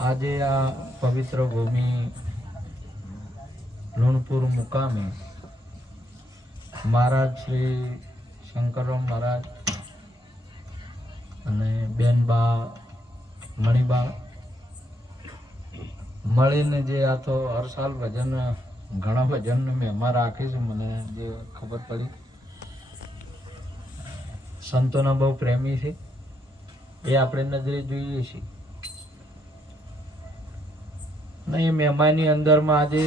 આજે આ પવિત્ર ભૂમિ લુણપુર મુકામે મહારાજ શ્રી શંકરરાવ મહારાજ અને બેનબા મણિબા મળીને જે આ તો હર સાલ ભજન ઘણા ભજન મહેમાન રાખીશું. મને જે ખબર પડી સંતોના બહુ પ્રેમી છે એ આપણે નજરે જોઈએ છીએ. એ મહેમાનની અંદરમાં આજે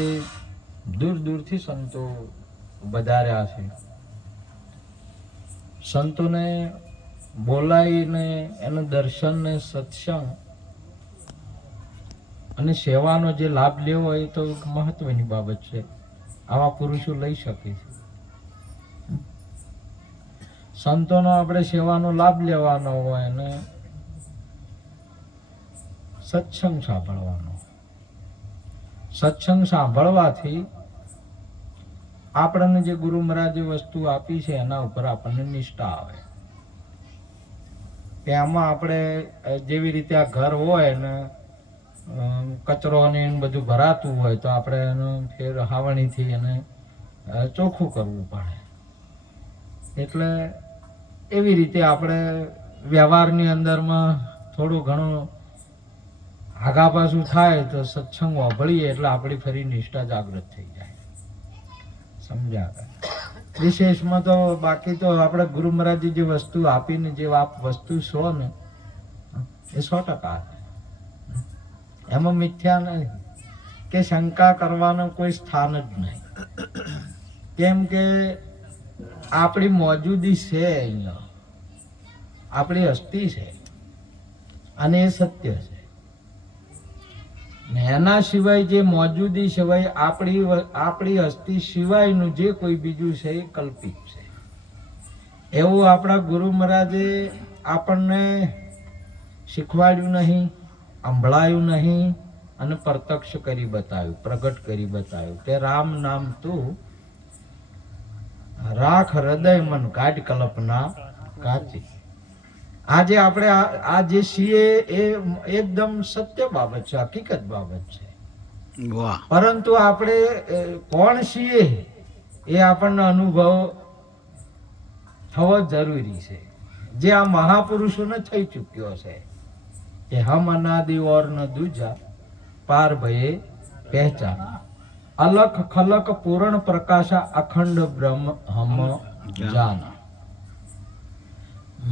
દૂર દૂરથી સંતો વધાર્યા છે. સંતોને બોલાવીને એનું દર્શન ને સત્સંગ અને સેવાનો જે લાભ લેવો એ તો મહત્વની બાબત છે. આવા પુરુષો લઈ શકે છે. સંતોનો આપણે સેવાનો લાભ લેવાનો હોય અને સત્સંગ સાંભળવાનો. સત્સંગ સાંભળવાથી આપણને જે ગુરુ મહારાજે વસ્તુ આપી છે એના ઉપર આપણને નિષ્ઠા આવે. કે આમાં આપણે જેવી રીતે આ ઘર હોય ને કચરો ને બધું ભરાતું હોય તો આપણે એનું ફેર હાવણીથી એને ચોખ્ખું કરવું પડે. એટલે એવી રીતે આપણે વ્યવહારની અંદરમાં થોડું ઘણું આગા પાછું થાય તો સત્સંગ વાપરીએ એટલે આપણી ફરી નિષ્ઠા જાગૃત થઈ જાય. સમજ્યા? વિશેષમાં તો બાકી તો આપણે ગુરુ મહારાજે જે વસ્તુ આપીને જે વસ્તુ છો ને એ 100% એમાં મિથ્યા નહીં કે શંકા કરવાનું કોઈ સ્થાન જ નહીં. કેમ કે આપણી મોજૂદી છે અહીંયા, આપણી હસ્તી છે અને એ સત્ય છે. એના સિવાય જે મોજૂદી સિવાય આપણી હસ્તી સિવાયનું જે કોઈ બીજું છે એ કલ્પિત છે. એવું આપણા ગુરુ મહારાજે આપણને શીખવાડ્યું નહીં, સંભળાયું નહીં અને પ્રત્યક્ષ કરી બતાવ્યું, પ્રગટ કરી બતાવ્યું કે રામ નામ તું રાખ હૃદય મન કાઢ કલ્પના કાચી. આજે આપણે આ જે છીએ એ એકદમ સત્ય બાબત છે, હકીકત બાબત છે. પરંતુ આપણે કોણ છીએ એ આપણને અનુભવ થવો જરૂરી છે. જે આ મહાપુરુષોને થઈ ચૂક્યો છે કે હમ અનાદિ ઓર ન દૂજા પાર ભયે પહેચાન અલખ ખલક પૂર્ણ પ્રકાશા અખંડ બ્રહ્મ હમ જાના.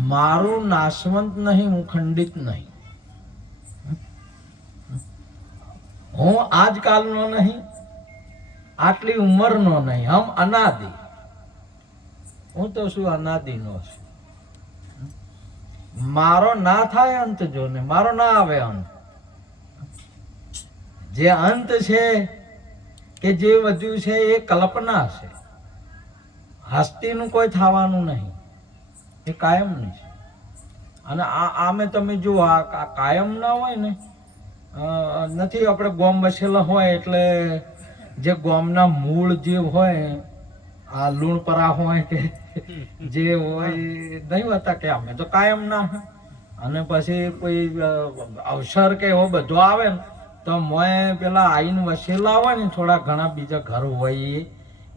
મારું નાશવંત નહીં, હું ખંડિત નહીં, હું આજકાલનો નહીં, આટલી ઉંમરનો નહીં, હમ અનાદિ. હું તો શું અનાદિનો છું. મારો ના થાય અંત જો ને મારો ના આવે અંત. જે અંત છે કે જે વધ્યું છે એ કલ્પના છે. હસ્તીનું કોઈ થવાનું નહીં, એ કાયમનું છે. અને આમે તમે જુઓ આ કાયમ ના હોય ને નથી. આપણે ગોમ વસેલા હોય એટલે જે ગોમના મૂળ જે હોય આ લુણપરા હોય કે જે હોય નહીં હોતા કે અમે તો કાયમ ના. અને પછી કોઈ અવસર કે એવો બધો આવે ને તો મોય પેલા આઈને વસેલા હોય ને થોડા ઘણા બીજા ઘર હોય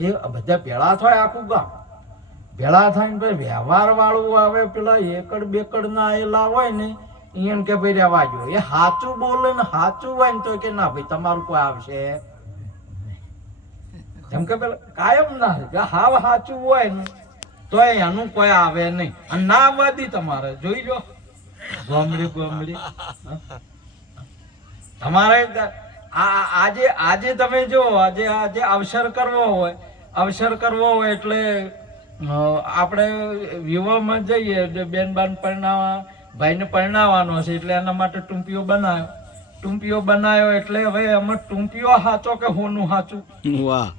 એ બધા ભેળા થાય. આખું ગામ ભેળા થાય ને વ્યવહાર વાળું આવે પેલા એકડ બેકડ ના આવેલા હોય ને એને કે ભાઈ રહેવા જો. એ સાચું બોલે ને સાચું હોય ને તો કે ના ભાઈ તમારું કોઈ આવશે એમ કે પેલા કાયમ ના હાવ સાચું હોય ને તો એનું કોઈ આવે નહીં. અને ના આવવાથી તમારે જોઈ લો ગોમડી તમારે આજે તમે જો આજે અવસર કરવો હોય એટલે આપણે વિવાહમાં જઈએ બેનબાન પરણાવવા ભાઈને પરણાવવાનો છે એટલે એના માટે ટૂંપીઓ બનાવ્યો એટલે હવે એમાં ટૂંપીઓ સાચો કે હોનું સાચું? વાહ.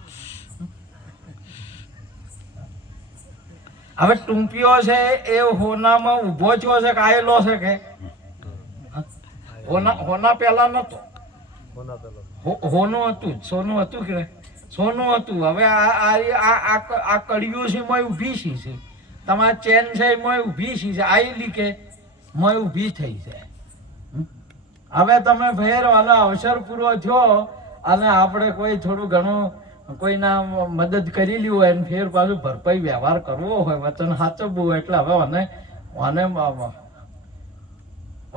હવે ટૂંપીઓ છે એ હોનામાં ઉભો થયો છે કે આયેલો છે કે હોના પહેલા નતો, હોનું હતું, સોનું હતું કે સોનું હતું. હવે આ કડિયું છે એમાં ઊભી છે તમારે ચેન છે એ મોય ઊભી છે આવેલી કે મોય ઊભી થઈ છે. હવે તમે ફેર આનો અવસર પૂરો થયો અને આપણે કોઈ થોડું ઘણું કોઈના મદદ કરેલી હોય અને ફેર પાછું ભરપાઈ વ્યવહાર કરવો હોય, વચન સાચવવું હોય, એટલે હવે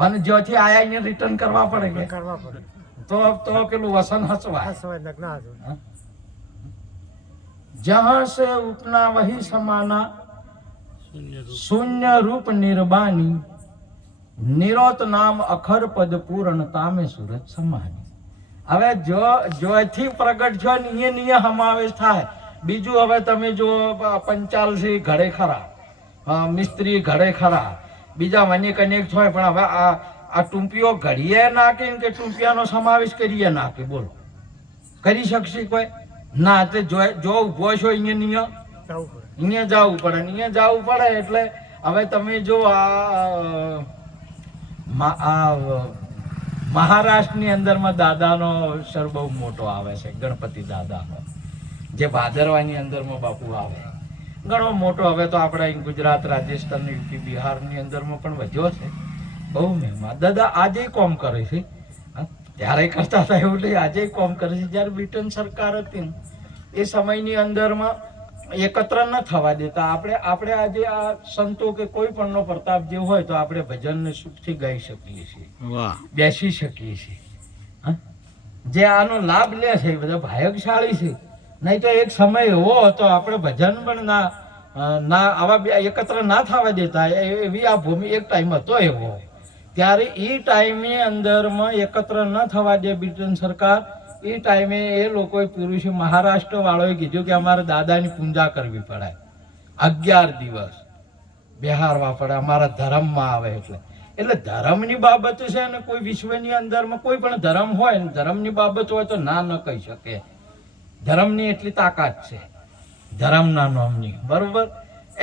અને જ્યાંથી આયા અહીંયા રિટર્ન કરવા પડે કે તો પેલું વસન હસવાય. જહાં સે ઉપના વહી સમાના શૂન્ય રૂપ નિર્બાની નિરોત નામ અખર પદ પૂર્ણ તામે સુરત સમાની. હવે જોથી પ્રગટ છો ને એ નિય સમાવેશ થાય. બીજું હવે તમે જો પંચાલસી ઘડે ખરા, મિસ્ત્રી ઘડે ખરા, બીજા મને કનેક્ટ હોય, પણ હવે આ ટૂંપીઓ ઘડીએ નાખે કે ટૂંપિયાનો સમાવેશ કરીએ નાખે, બોલો કરી શકશે કોઈ ના? તે જો ઉભો છો અહીંયા જવું પડે, અહીંયા જવું પડે. એટલે હવે તમે જો આ મહારાષ્ટ્રની અંદરમાં દાદાનો સર બહુ મોટો આવે છે, ગણપતિ દાદાનો, જે ભાદરવાની અંદરમાં બાપુ આવે ઘણો મોટો. હવે તો આપણે ગુજરાત, રાજસ્થાન, યુપી, બિહારની અંદરમાં પણ વધ્યો છે બહુ મહેમા. દાદા આજે કોમ કરે છે, ત્યારે કરતા હતા એવું નહીં, આજે કોમ કરે છે. જ્યારે બ્રિટન સરકાર હતી ને એ સમયની અંદરમાં એકત્ર ન થવા દેતા. આપણે આજે આ સંતો કે કોઈ પણ નો પ્રતાપ જે હોય તો આપણે ભજન સુખથી ગાઈ શકીએ છીએ, બેસી શકીએ છીએ. જે આનો લાભ લે છે એ બધા ભાગ્યશાળી છે. નહીં તો એક સમય એવો હતો આપણે ભજન પણ ના આવા એકત્ર ના થવા દેતા, એવી આ ભૂમિ એક ટાઈમ હતો એવો. ત્યારે એ ટાઈમે અંદરમાં એકત્ર ન થવા દે બ્રિટન સરકાર, એ ટાઈમે એ લોકોએ પુરુષ મહારાષ્ટ્ર વાળોએ કીધું કે અમારે દાદાની પૂજા કરવી પડે, 11 દિવસ બેહારવા પડે, અમારા ધર્મમાં આવે. એટલે ધર્મની બાબત છે ને કોઈ વિશ્વની અંદરમાં કોઈ પણ ધર્મ હોય ને ધર્મની બાબત હોય તો ના ન કહી શકે. ધર્મની એટલી તાકાત છે ધર્મના નામની, બરોબર.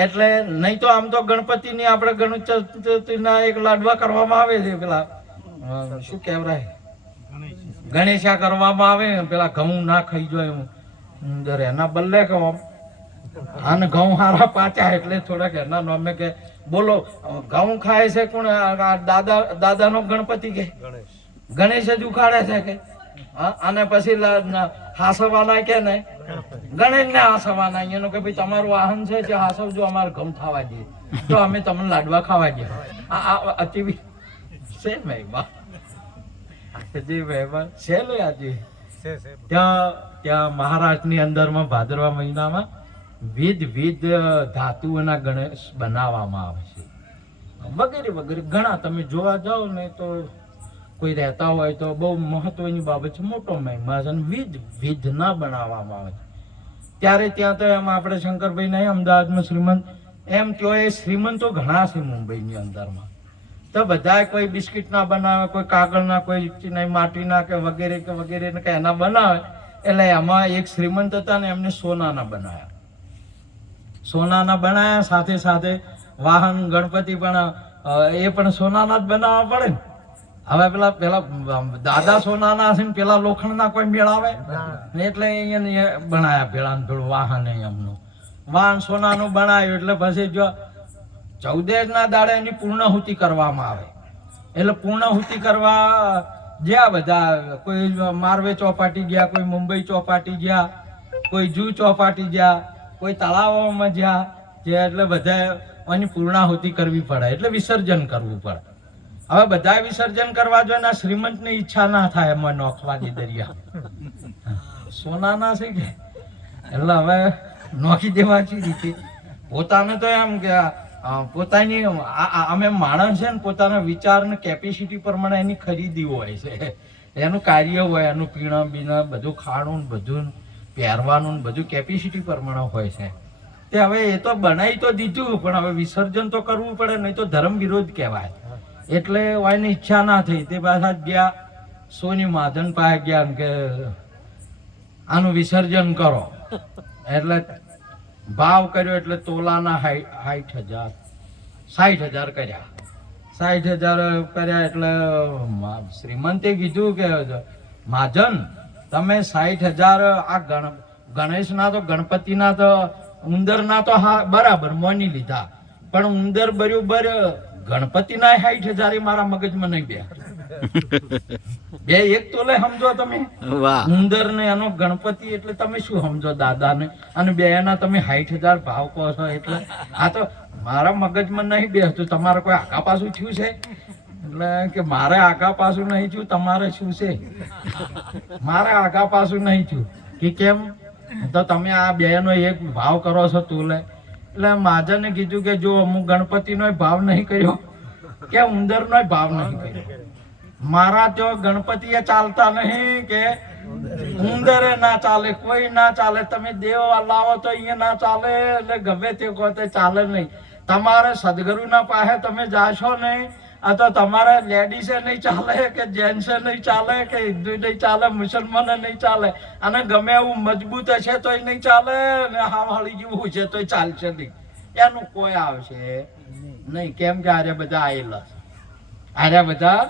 એટલે નહીં તો આમ તો ગણપતિની આપણે ગણેશ ચતુર્થીના એક લાડવા કરવામાં આવે છે, પેલા શું કહેવાય ગણેશા કરવામાં આવે, પેલા ઘઉં ના ખાઈ જાય અંદર એના બદલે કહો આને ઘઉં હારા પાચ્યા એટલે થોડાક એના નામે કે બોલો ઘઉં ખાય છે કોણ? દાદાનો ગણપતિ કે ગણેશ જ ઉખાડે છે કે અને પછી હાસવાના કે નહીં ગણેશ ને હાસવાના એનો કે ભાઈ તમારું વાહન છે જે હાસવજો, અમારે ઘઉં ખાવા દે તો અમે તમને લાડવા ખાવા દે. અતિ છે મહેમા ત્યાં મહારાષ્ટ્રની અંદરમાં ભાદરવા મહિનામાં વિધ ધાતુઓના ગણેશ બનાવવામાં આવે છે, વગેરે વગેરે ઘણા. તમે જોવા જાઓ ને તો કોઈ રહેતા હોય તો બહુ મહત્વની બાબત છે, મોટો મહિમા છે. વિધ ના બનાવવામાં આવે છે. ત્યારે ત્યાં તો એમ આપણે શંકરભાઈ નહીં અમદાવાદમાં શ્રીમંત એમ કયો એ શ્રીમંતો ઘણા છે મુંબઈની અંદરમાં. તો બધા કોઈ બિસ્કિટ ના બનાવે, કોઈ કાગળના, કોઈ માટીના કે વગેરે કે એના બનાવે. એટલે એમાં એક શ્રીમંત હતા ને એમને સોનાના બનાયા. સાથે સાથે વાહન ગણપતિ પણ એ પણ સોનાના જ બનાવવા પડે ને. હવે પેલા દાદા સોનાના છે ને પેલા લોખંડના કોઈ મેળાવે એટલે અહીંયા બનાયા પેલા થોડું વાહન. એમનું વાહન સોનાનું બનાવ્યું એટલે પછી જો 14 દાડે એની પૂર્ણાહુતિ કરવામાં આવે. એટલે પૂર્ણાહુતિ કરવા જ્યાં બધા કોઈ મારવે ચોપાટી ગયા, કોઈ મુંબઈ ચોપાટી ગયા, કોઈ જૂ ચોપાટી ગયા, કોઈ તળાવોમાં જ્યાં એટલે બધા એની પૂર્ણાહુતિ કરવી પડે, એટલે વિસર્જન કરવું પડે. હવે બધા વિસર્જન કરવા જોઈએ ને શ્રીમંતની ઈચ્છા ના થાય એમાં નોખવાની દરિયા સોનાના છે કે એટલે હવે નોખી દેવાની રીતે પોતાને તો એમ કે પોતાની અમે માણસ છે ને પોતાના વિચાર ને કેપેસિટી પ્રમાણે એની ખરીદી હોય છે, એનું કાર્ય હોય, એનું પીણા બીણા બધું ખાણું બધું પહેરવાનું બધું કેપેસિટી પ્રમાણે હોય છે. તે હવે એ તો બનાવી તો દીધું પણ હવે વિસર્જન તો કરવું પડે, નહીં તો ધર્મ વિરોધ કહેવાય. એટલે એની ઈચ્છા ના થઈ. તે પાછા ગયા સોની મહાજન પાસે ગયા કે આનું વિસર્જન કરો. એટલે ભાવ કર્યો એટલે તોલાના 60,000 કર્યા. 60,000 કર્યા એટલે શ્રીમંતે કીધું કે મહાજન તમે 60,000 આ ગણેશના તો ગણપતિના તો ઉંદરના તો હા બરાબર માની લીધા, પણ ઉંદર બરોબર ગણપતિના 60,000 મારા મગજમાં નહીં બે એક તો લે સમજો તમે. ઉંદર ને એનો ગણપતિ એટલે તમે શું સમજો દાદાને, અને બે એના તમે 60,000 ભાવ કહો છો, એટલે આ તો મારા મગજમાં નહીં બેસતું. તમારે કોઈ આગા પાછું થયું છે? એટલે કે મારે આગા પાછું નહીં થયું, તમારે શું છે? મારે આગા પાછું નહીં થયું કે કેમ? તો તમે આ બે નો એક ભાવ કરો છો તું લે. એટલે મહાજને કીધું કે જો હું ગણપતિનો ભાવ નહીં કર્યો કે ઉંદરનો ભાવ નહીં કર્યો. મારા તો ગણપતિ ચાલતા નહીં કે ઉંદરે ના ચાલે, કોઈ ના ચાલે. તમે દેવ લાવો તો અહીંયા ના ચાલે, એટલે ગમે તે કહો તે ચાલે નહીં. તમારે સદગુરુ ના પાસે તમે જાશો નહીં, આ તો તમારે લેડીસે નહીં ચાલે કે જેન્ટ્સે નહીં ચાલે કે હિન્દુ નહીં ચાલે, મુસલમાન નહીં ચાલે, અને ગમે એવું મજબૂત હશે તોય નહીં ચાલે, ને હાવાળી જેવું છે તોય ચાલશે નહીં. એનું કોઈ આવશે નહીં. કેમ કે આરે બધા આયેલા છે, આરે બધા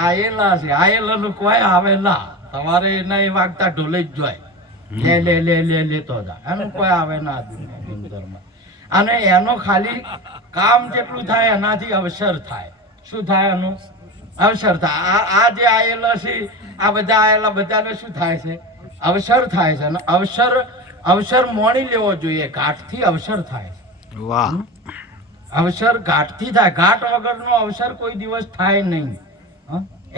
આયેલા છે. આયેલાનું કોઈ આવે ના. તમારે એના એ વાગતા ઢોલે જ જોય, લે લે લે લે લેતો જા. એનું કોઈ આવે ના દુનિયામાં. અને એનો ખાલી કામ જેટલું થાય એનાથી અવસર થાય. શું થાય? એનું અવસર થાય. આ જે આયેલા છે, આ બધા આયેલા બધાને શું થાય છે? અવસર થાય છે. અને અવસર મોણી લેવો જોઈએ. ઘાટથી અવસર થાય છે. વાહ! અવસર ઘાટથી થાય. ઘાટ વગરનો અવસર કોઈ દિવસ થાય નહીં.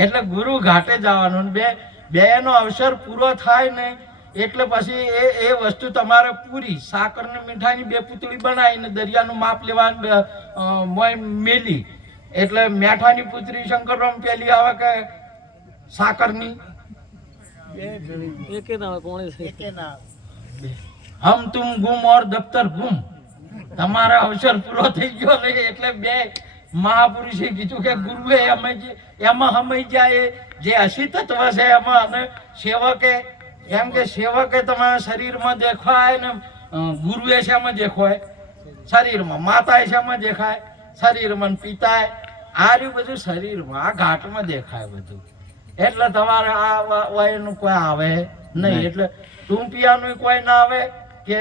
એટલે ગુરુ ઘાટે જવાનું. બે નો અવસર પૂરો થાય નહીં એટલે પછી એ વસ્તુ તમારે પૂરી. સાકર ને મીઠાઈની 2 પૂતળી બનાવીને દરિયાનું માપ લેવાનું મેલી, એટલે મેઠાની પુત્રી શંકરરામ પેલી આવે કે સાકરની? હમ તુમ ગુમ ઓર દફતર ગુમ. તમારો અવસર પૂરો થઈ ગયો એટલે બે મહાપુરુષે કીધું કે ગુરુએ એમાં સમય જાય જે અસી તત્વ છે એમાં, અને સેવકે એમ કે સેવકે તમારા શરીરમાં દેખાય ને ગુરુએ શેમાં દેખાય? શરીરમાં. માતાએ શેમાં દેખાય? શરીરમાં. પિતાએ આ રહ્યું બધું શરીરમાં, આ ઘાટમાં દેખાય બધું. એટલે તમારે આ વયનું કોઈ આવે નહીં. એટલે ટૂંપિયાનું કોઈ ના આવે, કે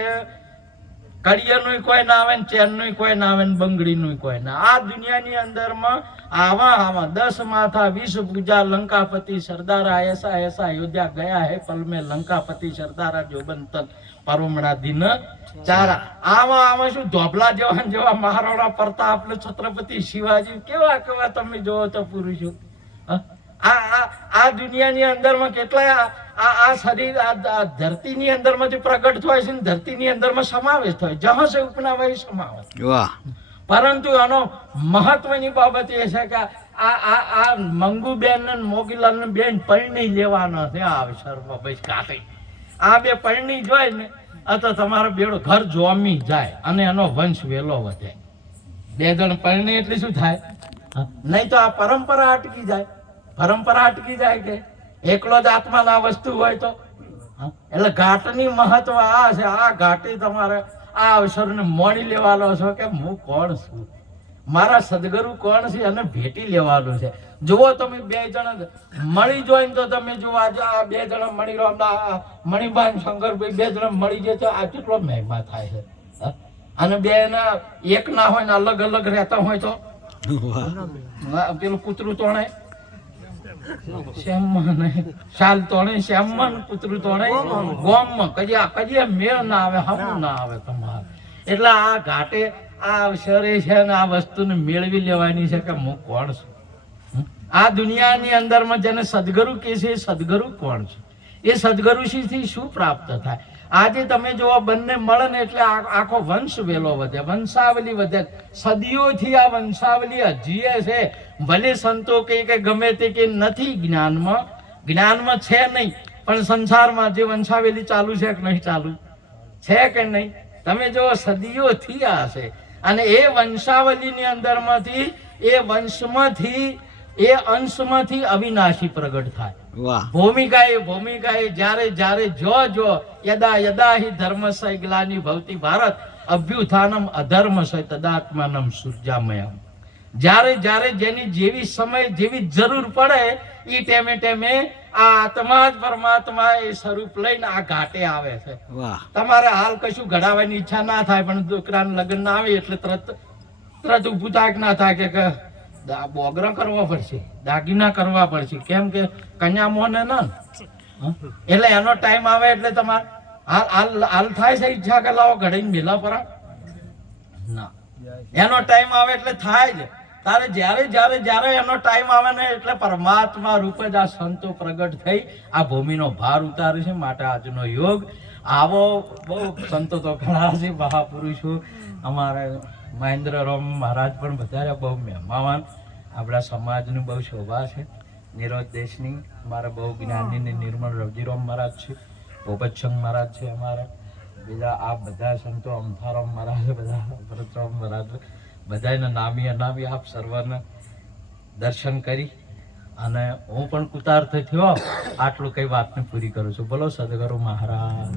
કડિયાનું કોઈ ના આવે, ચેનનું કોઈ ના આવે, બંગડીનું કોઈ ના. આ દુનિયાની અંદરમાં આવા 10 માથા 20 પૂજા લંકાપતિ સરદારા એસા એસા અયોધ્યા ગયા હે પલ મેં લંકાપતિ સરદારા જોબંતન પરોમણા દિન ચારા. આમાં શું ધોપલા જેવા મહારાણા પ્રતાપ, છત્રપતિ શિવાજી, કેવા તમે જોવો તો પુરુષો. આ દુનિયાની અંદરમાં કેટલાય આ શરીર આ ધરતીની અંદરમાંથી પ્રગટ થાય છે, ધરતીની અંદરમાં સમાવેશ થાય. જહ સે ઉપના વહી સમાવેશ. વાહ! પરંતુ આનો મહત્વની બાબત એ છે કે આ મંગુબેન ને મોગીલાલ બેન પરણી લેવાના છે આ અવસરમાં. ભાઈ કાતે આ બે પરણી જોય ને તો તમારો બેડો ઘર જોમી જાય અને એનો વંશ વેલો વધે. 2 જણ પરણી એટલે શું થાય? નહીં તો આ પરંપરા અટકી જાય. પરંપરા અટકી જાય કે એકલો જ આત્માના વસ્તુ હોય તો. એટલે ઘાટની મહત્વ આ છે. આ ઘાટી તમારે આ અવસરને મોડી લેવાનો છો કે હું કોણ છું, મારા સદગુરુ કોણ છે, અને ભેટી લેવાનું છે. જુઓ તમે 2 જણ મળી જોઈને તો તમે જુઓ આજે આ 2 જણ મળી રહ્યો, મણિબાન શંકરભાઈ 2 જણ મળી જાય તો આ કેટલો મહિમા થાય છે. અને 2 ના એક ના હોય ને અલગ અલગ રહેતા હોય તો પેલું કૂતરું તોણે શાલ તોણે શ્યામમાં કૂતરું તોણે ગોમમાં કદી મેળ ના આવે, હમું ના આવે તમારે. એટલે આ ઘાટે આ અવસરે છે ને આ વસ્તુને મેળવી લેવાની છે કે હું કોણ છું. આ દુનિયાની અંદરમાં જેને સદગુરુ કહે છે એ સદગુરુ કોણ છે? એ સદગુરુથી શું પ્રાપ્ત થાય? આજે તમે જો બંને મળે ને એટલે આખો વંશ વેલો વધે, વંશાવલી વધે. સદીઓથી આ વંશાવલી હજીએ છે. ભલે સંતો કે ગમે તે કે નથી જ્ઞાનમાં છે નહીં, પણ સંસારમાં જે વંશાવલી ચાલુ છે કે નહીં ચાલુ છે કે નહીં? તમે જો સદીઓથી આ છે. અને એ વંશાવલીની અંદરમાંથી એ વંશમાંથી એ અંશમાંથી અવિનાશી પ્રગટ થાય. ભૂમિકાએ જ્યારે જો યદા યદા હિ ધર્મસ્ય ગ્લાનિ ભવતિ ભારત અભ્યુત્થાનમ અધર્મસ્ય તદાત્માનમ સૂર્યામયમ. જ્યારે જેની જેવી સમય જેવી જરૂર પડે એ ટેમે આ આત્મા જ પરમાત્મા એ સ્વરૂપ લઈને આ ઘાટે આવે છે. વાહ તમારે હાલ કશું ઘડાવવાની ઈચ્છા ના થાય, પણ છોકરાનું લગ્ન ના આવે એટલે તરત ઊભું થાય કે ના થાય કે બોગરા કરવા પડશે, દાગીના કરવા પડશે, કેમ કે કન્યા મોને ના ને. એટલે એનો ટાઈમ આવે એટલે તમારે હાલ થાય છે ઈચ્છા કે લાવો ઘડીને મેલા પર ના, એનો ટાઈમ આવે એટલે થાય જ. તારે જ્યારે એનો ટાઈમ આવે ને એટલે પરમાત્મા રૂપે જ આ સંતો પ્રગટ થઈ આ ભૂમિનો ભાર ઉતારે છે. માટે આજનો યોગ આવો બહુ સંતો તો ઘણા છે, મહાપુરુષો અમારે મહેન્દ્રરામ મહારાજ પણ વધારે બહુ મહેમાન. આપણા સમાજની બહુ શોભા છે. નિરોધ દેશની અમારા બહુ જ્ઞાની ને નિર્મળ રવજીરામ મહારાજ છે, ભોપતસંગ મહારાજ છે, અમારા બીજા આ બધા સંતો અમથારામ મહારાજ, બધા ભરતરામ મહારાજ, બધાના નામી અનામી આપ સર્વને દર્શન કરી અને હું પણ કૃતાર્થ થયો. આટલું કઈ વાતને પૂરી કરું છું. બોલો સદગુરુ મહારાજ.